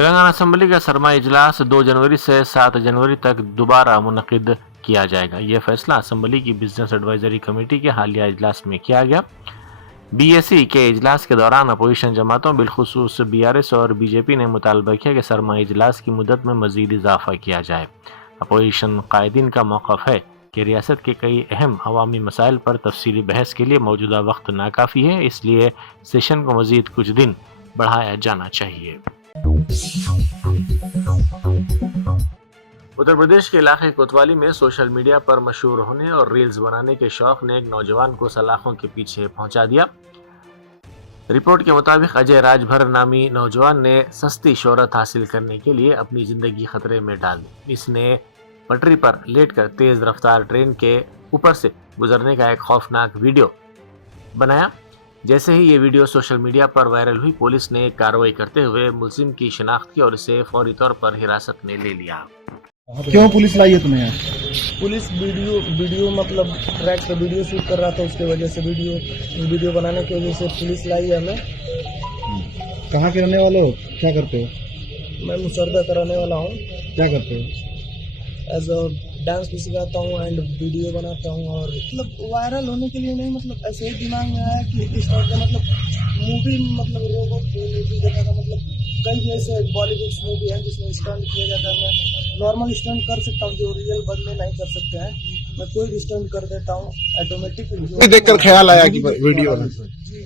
Telangana assembly کا سرمائی اجلاس 2 جنوری سے 7 جنوری تک دوبارہ منعقد کیا جائے گا۔ یہ فیصلہ اسمبلی کی بزنس ایڈوائزری کمیٹی کے حالیہ اجلاس میں کیا گیا۔ بی ایس سی کے اجلاس کے دوران اپوزیشن جماعتوں بالخصوص بی آر ایس اور بی جے پی نے مطالبہ کیا کہ سرمائی اجلاس کی مدت میں مزید اضافہ کیا جائے۔ اپوزیشن قائدین کا موقف ہے کہ ریاست کے کئی اہم عوامی مسائل پر تفصیلی بحث کے لیے موجودہ وقت ناکافی ہے، اس لیے سیشن کو مزید کچھ دن بڑھایا جانا چاہیے۔ اتر پردیش کے علاقے کوتوالی میں سوشل میڈیا پر مشہور ہونے اور ریلز بنانے کے شوق نے ایک نوجوان کو سلاخوں کے پیچھے پہنچا دیا۔ رپورٹ کے مطابق اجے راج بھر نامی نوجوان نے سستی شہرت حاصل کرنے کے لیے اپنی زندگی خطرے میں ڈال دی۔ اس نے پٹری پر لیٹ کر تیز رفتار ٹرین کے اوپر سے گزرنے کا ایک خوفناک ویڈیو بنایا۔ جیسے ہی یہ ویڈیو سوشل میڈیا پر وائرل ہوئی، پولیس نے کارروائی کرتے ہوئے ملزم کی شناخت کی اور اسے فوری طور پر حراست میں لے لیا۔ کیوں پولیس لائی ہے تمہیں؟ پولیس ویڈیو مطلب ٹریک پہ ویڈیو شوٹ کر رہا تھا، اس کی وجہ سے ویڈیو بنانے کی وجہ سے پولیس لائی ہے ہمیں۔ کہاں کے رہنے والے ہو؟ کیا کرتے ہو؟ میں مسردہ کا رہنے والا ہوں۔ کیا کرتے ہو؟ ایز اے ڈانس بھی سکھاتا ہوں اینڈ ویڈیو بناتا ہوں، اور مطلب وائرل ہونے کے لیے نہیں، مطلب ایسے ہی دماغ میں آیا کہ اس طرح کا مطلب مووی مطلب روبوٹ مووی دیکھا تھا، مطلب کئی جیسے بالی ووڈ مووی ہیں جس میں اسٹنٹ کیا جاتا ہے۔ میں نارمل اسٹنٹ کر سکتا ہوں جو ریئل بندے نہیں کر سکتے ہیں، میں کوئی بھی اسٹنٹ کر دیتا ہوں آٹومیٹکلی۔ دیکھ کر خیال آیا کہ ویڈیو جی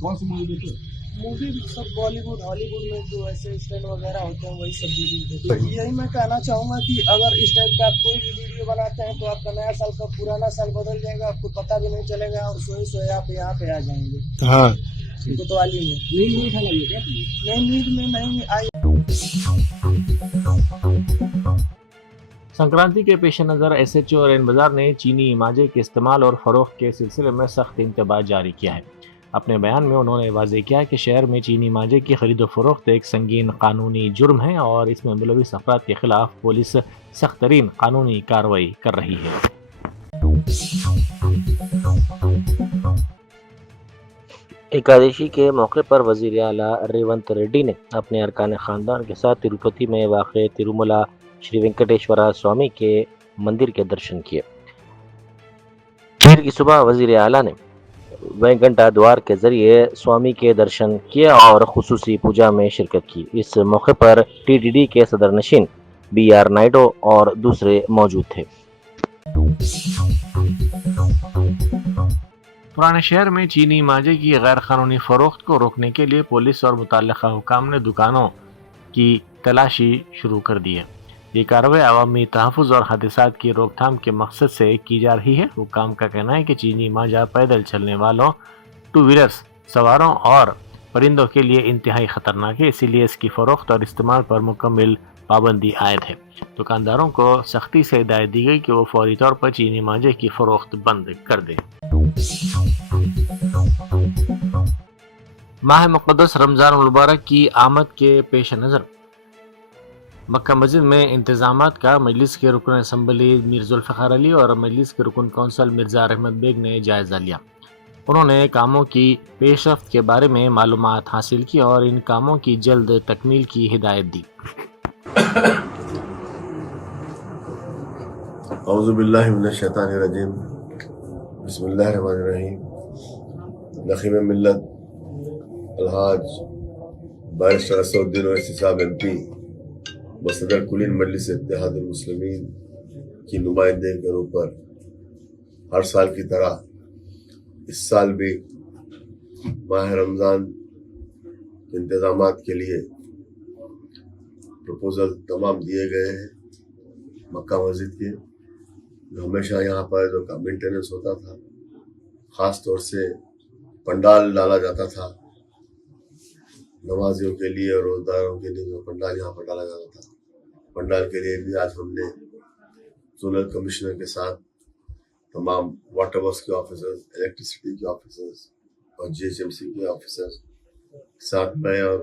کون سی مووی دیکھی؟ مووی سب بالی ووڈ ہالی ووڈ میں جو ایسے اسٹنٹ وغیرہ ہوتے ہیں وہی سب ویڈیو۔ یہی میں کہنا چاہوں گا کہ اگر اس ٹائپ کا آپ کوئی بھی ویڈیو بناتے ہیں تو آپ کا نیا سال کا پرانا سال بدل جائے گا، آپ کو پتہ بھی نہیں چلے گا، اور سوئے آپ یہاں پہ آ جائیں گے۔ ہاں، کوتوالی میں نیند میں نہیں آئی۔ سنکرانتی کے پیش نظر ایس ایچ او اور این بازار نے چینی ماجے کے استعمال اور فروخت کے سلسلے میں سخت انتباہ جاری کیا ہے۔ اپنے بیان میں انہوں نے واضح کیا کہ شہر میں چینی ماجے کی خرید و فروخت ایک سنگین قانونی جرم ہے اور اس میں ملوث افراد کے خلاف پولیس سخت ترین قانونی کارروائی کر رہی ہے۔ ایکادشی کے موقع پر وزیر اعلیٰ ریونت ریڈی نے اپنے ارکان خاندان کے ساتھ تروپتی میں واقع تروملا شری وینکٹیشورا سوامی کے مندر کے درشن کیے۔ پیر کی صبح وزیر اعلیٰ نے وینکنٹا دوار کے ذریعے سوامی کے درشن کیے اور خصوصی پوجا میں شرکت کی۔ اس موقع پر ٹی ٹی ڈی کے صدر نشین بی آر نائیڈو اور دوسرے موجود تھے۔ پرانے شہر میں چینی ماجے کی غیر قانونی فروخت کو روکنے کے لیے پولیس اور متعلقہ حکام نے دکانوں کی تلاشی شروع کر دی ہے۔ یہ کارروائی عوامی تحفظ اور حادثات کی روک تھام کے مقصد سے کی جا رہی ہے۔ حکام کا کہنا ہے کہ چینی ماجا پیدل چلنے والوں، ٹو ویلرز سواروں اور پرندوں کے لیے انتہائی خطرناک ہے، اسی لیے اس کی فروخت اور استعمال پر مکمل پابندی عائد ہے۔ دکانداروں کو سختی سے ہدایت دی گئی کہ وہ فوری طور پر چینی ماجے کی فروخت بند کر دیں۔ ماہ مقدس رمضان المبارک کی آمد کے پیش نظر مکہ مسجد میں انتظامات کا مجلس کے رکن اسمبلی میر ذوالفقار علی اور مجلس کے رکن کونسل مرزا رحمت بیگ نے جائزہ لیا۔ انہوں نے کاموں کی پیش رفت کے بارے میں معلومات حاصل کی اور ان کاموں کی جلد تکمیل کی ہدایت دی۔ اعوذ باللہ من الشیطان الرجیم، بسم اللہ الرحمن الرحیم۔ نخیم ملت الحاج بارسٹر اسد الدین اویسی صاحب ایم پی و صدر کلین مجلس اتحاد المسلمین کی نمائندے کے طور پر ہر سال کی طرح اس سال بھی ماہ رمضان کے انتظامات کے لیے پروپوزل تمام دیے گئے ہیں۔ مکہ مسجد کے جو ہمیشہ یہاں پر جو کا مینٹیننس ہوتا تھا، خاص طور سے پنڈال ڈالا جاتا تھا نمازیوں کے لیے اور روزداروں کے لیے، جو پنڈال یہاں پر ڈالا جاتا تھا، پنڈال کے لیے بھی آج ہم نے زونل کمشنر کے ساتھ تمام واٹر ورکس کے آفیسرز، الیکٹریسٹی کے آفیسرز اور جی ایچ ایم سی کے آفیسرز کے ساتھ میں اور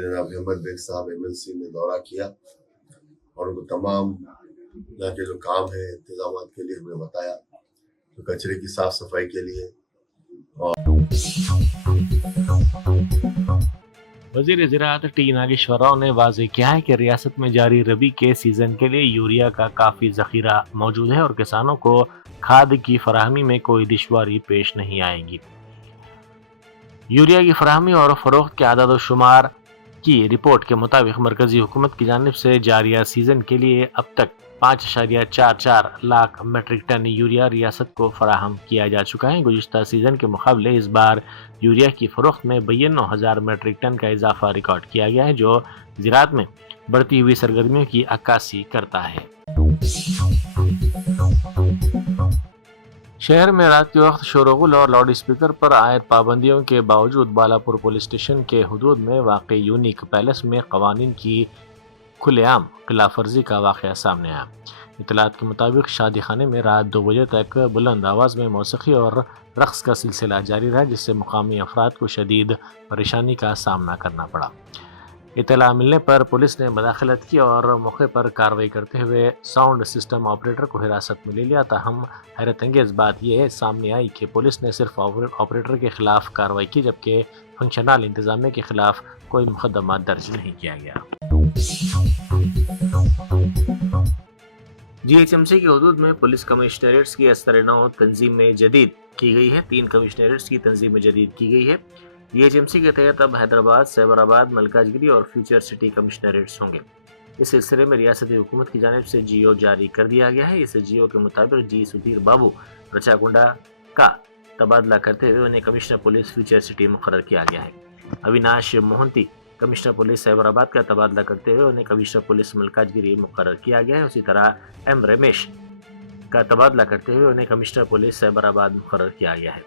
جناب احمد بیگ صاحب ایم ایل سی نے دورہ کیا اور ان کو تمام یہاں کے جو کام ہیں انتظامات کے لیے ہمیں بتایا، تو کچرے کی صاف صفائی کے لیے اور वजीर ज़राअत टी नागेश्वर राव ने वाज़ेह किया है कि रियासत में जारी रबी के सीज़न के लिए यूरिया का काफ़ी ज़ख़ीरा मौजूद है और किसानों को खाद की फराहमी में कोई दुश्वारी पेश नहीं आएगी। यूरिया की फराहमी और फ़रोख्त के आदाद शुमार की रिपोर्ट के मुताबिक मरकज़ी हुकूमत की जानिब से जारिया सीज़न के लिए अब तक 5.44 लाख मेट्रिक टन यूरिया रियासत को फराहम किया जा चुका है। गुज़िश्ता सीज़न के मुकाबले इस बार यूरिया की फ़रोख्त में 92,000 मेट्रिक टन का इजाफा रिकॉर्ड किया गया है, जो ज़राअत में बढ़ती हुई सरगर्मियों की अक्कासी करता है। शहर में रात के वक्त शोरगुल और लाउड स्पीकर पर आयद पाबंदियों के बावजूद बालापुर पुलिस स्टेशन के हुदूद में वाक़ यूनिक पैलेस में क़वानीन की खुलेआम खिलाफ वर्जी का वाक़या सामने आया। इतलात के मुताबिक शादी खाने में रात 2 बजे तक बुलंद आवाज़ में मौसीक़ी और रक़्स का सिलसिला जारी रहा, जिससे मुकामी अफराद को शदीद परेशानी का सामना करना पड़ा। इतला मिलने पर पुलिस ने मदाखलत की और मौके पर कार्रवाई करते हुए साउंड सिस्टम ऑपरेटर को हिरासत में ले लिया। ताहम हैरत अंगेज़ बात यह सामने आई कि पुलिस ने सिर्फ ऑपरेटर के खिलाफ कार्रवाई की, जबकि फंक्शनल इंतज़ामिया के खिलाफ कोई मुकदमा दर्ज नहीं किया गया। GHMC के हुदूद में पुलिस कमिश्नरेट्स की अस्तर-ए-नौ तंजीम में जदीद की गई है। 3 कमिश्नरेट्स की तंजीम में जदीद की गई है। GHMC के तहत अब हैदराबाद, सैबराबाद, मलकाजगिरी और फ्यूचर सिटी कमिश्नरेट्स होंगे। इस सिलसिले में रियासती हुकूमत की जानिब से GO जारी कर दिया गया है। इस GO के मुताबिक जी सुधीर बाबू रचाकुंडा का तबादला करते हुए उन्हें कमिश्नर पुलिस फ्यूचर सिटी मुकर्रर किया गया है। अविनाश मोहंती कमिश्नर पुलिस सैबराबाद का तबादला करते हुए उन्हें कमिश्नर पुलिस मलकाजगिरी मुकर्रर किया गया है। उसी तरह M रमेश का तबादला करते हुए उन्हें कमिश्नर पुलिस सैबराबाद मुकर्रर किया गया है।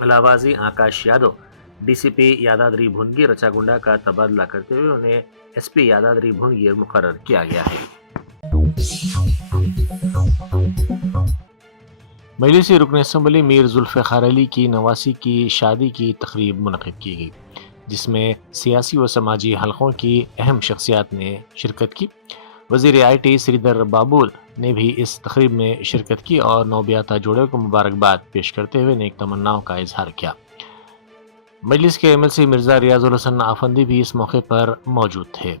अलावाजी आकाश यादव DCP यादाद्री भुनगी रचागुंडा का तबादला करते हुए उन्हें SP यादाद्री भुनगी मुकर्रर किया गया है। मजलिसी रुकन असम्बली मीर जुल्फ़िकार अली की नवासी की शादी की तकरीब मुनक़िद की गई, जिसमें सियासी व समाजी हलकों की अहम शख्सियात ने शिरकत की। वज़ीर IT श्रीधर बाबू ने भी इस तकरीब में शिरकत की और नौबियाता जोड़े को मुबारकबाद पेश करते हुए नेक तमन्नाओं का इजहार किया। मजलिस के MLC मिर्ज़ा रियाजुल हसन आफंदी भी इस मौके पर मौजूद थे।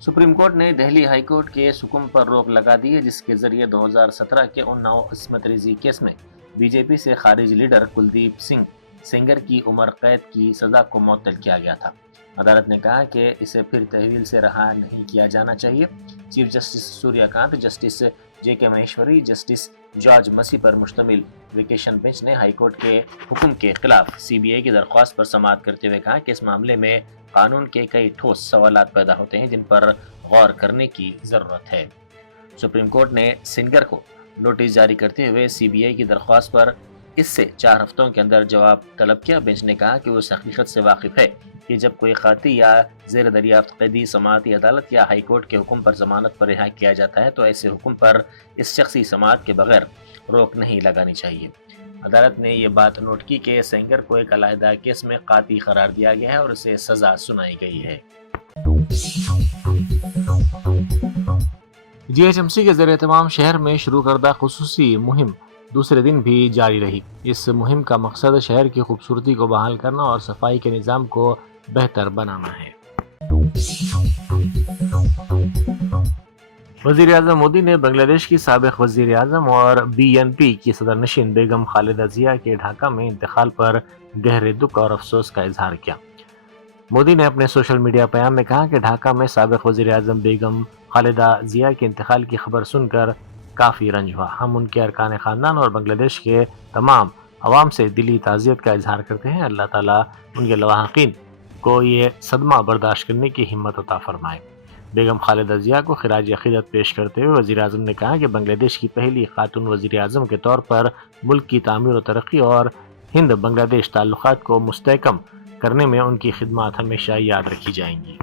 सुप्रीम कोर्ट ने दिल्ली हाई कोर्ट के हुक्म पर रोक लगा दी है, जिसके जरिए 2017 के उन्नाव इस्मत रेज़ी केस में BJP से खारिज लीडर कुलदीप सिंह सेंगर की उम्र कैद की सज़ा को मुअत्तल किया गया था। अदालत ने कहा कि इसे फिर तहवील से रहा नहीं किया जाना चाहिए। Chief justice Suryakant, justice JK Maheshwari, justice George Masih पर मुश्तमिल वेकेशन बेंच ने हाईकोर्ट के हुक्म के खिलाफ CBI की दरख्वास्त पर समाअत करते हुए कहा कि इस मामले में कानून के कई ठोस सवालात पैदा होते हैं जिन पर गौर करने की ज़रूरत है। सुप्रीम कोर्ट ने सेंगर को नोटिस जारी करते हुए CBI की दरख्वास्त पर इससे 4 हफ्तों के अंदर जवाब तलब किया। बेंच ने कहा कि वो इस हकीकत से वाकिफ है कि जब कोई खाती या ज़ेर दरियाफ्त कैदी समाअती अदालत या हाई कोर्ट के हुक्म पर ज़मानत पर रिहा किया जाता है तो ऐसे हुक्म पर इस शख्सी समाअत के बगैर रोक नहीं लगानी चाहिए। अदालत ने ये बात नोट की कि सेंगर को एक अलहदा केस में काती करार दिया गया है और उसे सज़ा सुनाई गई है। GHMC के ज़रिए तमाम शहर में शुरू करदा खुसूसी मुहिम दूसरे दिन भी जारी रही। इस मुहिम का मकसद शहर की खूबसूरती को बहाल करना और सफाई के निज़ाम को बेहतर बनाना है। वज़ीर आज़म मोदी ने बांग्लादेश की साबिक़ वज़ीर आज़म और BNP की सदरनशीन बेगम खालिदा ज़िया के ढाका में इंतकाल पर गहरे दुख और अफसोस का इजहार किया। मोदी ने अपने सोशल मीडिया पैगाम में कहा कि ढाका में साबिक़ वज़ीर आज़म बेगम खालिदा ज़िया के इंतकाल की खबर सुनकर काफ़ी रंज हुआ। हम उनके अरकान ख़ानदान और बांग्लादेश के तमाम अवाम से दिली ताज़ियत का इजहार करते हैं। अल्लाह ताला उनके लवाहिकीन को ये सदमा बर्दाश्त करने की हिम्मत अता फरमाए। बेगम खालिदा ज़िया को खिराज अक़ीदत पेश करते हुए वज़ीर आज़म ने कहा कि बांग्लादेश की पहली खातून वज़ीर आज़म के तौर पर मुल्क की तामीर और तरक्की और हिंद बांग्लादेश ताल्लुक़ात को मुस्तहकम करने में उनकी खिदमत हमेशा याद रखी जाएंगी।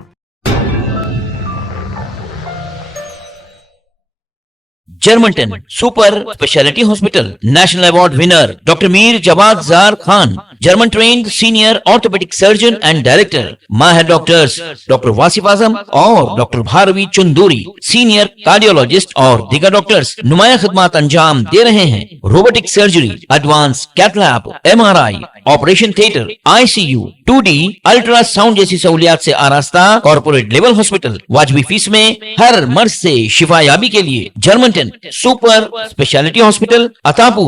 Germanton super speciality hospital, national award winner doctor Mir Jawad Zar Khan, German trained senior orthopaedic surgeon and director, माहिर डॉक्टर्स डॉक्टर वासिफ आजम और doctor Bharvi Chanduri, senior cardiologist और दीगर डॉक्टर्स नुमाया खिदमत अंजाम दे रहे हैं। Robotic surgery, advance cath lab, MRI, operation theatre, ICU, 2D ultrasound जैसी सहूलियात से आरास्ता कॉर्पोरेट लेवल हॉस्पिटल, वाजबी फीस में हर मर्ज से शिफायाबी के लिए Germanton super speciality hospital, Attapur,